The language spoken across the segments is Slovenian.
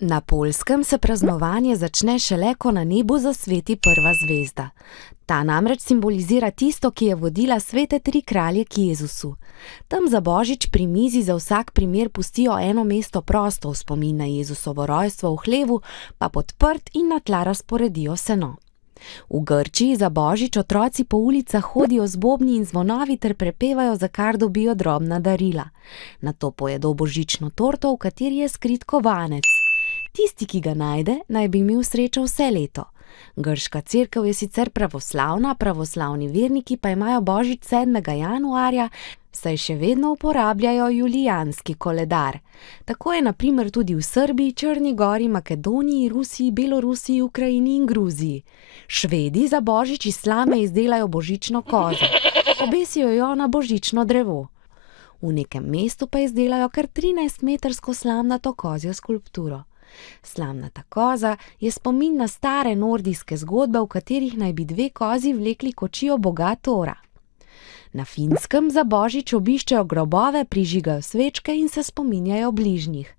Na Poljskem se praznovanje začne šele, ko na nebu zasveti prva zvezda. Ta namreč simbolizira tisto, ki je vodila svete tri kralje k Jezusu. Tam za božič pri mizi za vsak primer pustijo eno mesto prosto v spomin na Jezusovo rojstvo v hlevu, pa podprt in na tla razporedijo seno. V Grčiji za božič otroci po ulicah hodijo z bobni in zvonovi ter prepevajo, za kar dobijo drobna darila. Nato pojedo božično torto, v kateri je skrit kovanec. Tisti, ki ga najde, naj bi imel srečo vse leto. Grška cerkev je sicer pravoslavna, pravoslavni verniki pa imajo božič 7. januarja, saj še vedno uporabljajo julijanski koledar. Tako je na primer tudi v Srbiji, Črni gori, Makedoniji, Rusiji, Belorusiji, Ukrajini in Gruziji. Švedi za božič iz slame izdelajo božično kozo. Obesijo jo na božično drevo. V nekem mestu pa izdelajo kar 13-metrsko slamnato kozjo skulpturo. Slamnata koza je spomin na stare nordijske zgodbe, v katerih naj bi dve kozi vlekli kočijo boga Tora. Na Finskem za božič obiščejo grobove, prižigajo svečke in se spominjajo bližnjih.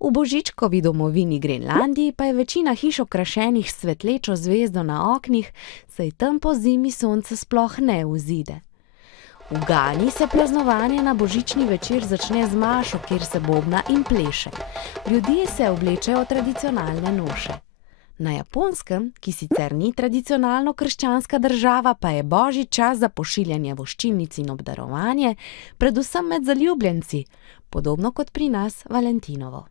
V Božičkovi domovini Grenlandiji pa je večina hiš okrašenih s svetlečo zvezdo na oknih, saj tam po zimi sonce sploh ne vzide. V Gani se praznovanje na božični večer začne z mašo, kjer se bobna in pleše. Ljudje se oblečejo v tradicionalne noše. Na Japonskem, ki sicer ni tradicionalno krščanska država, pa je božič čas za pošiljanje voščilnic in obdarovanje, predvsem med zaljubljenci, podobno kot pri nas Valentinovo.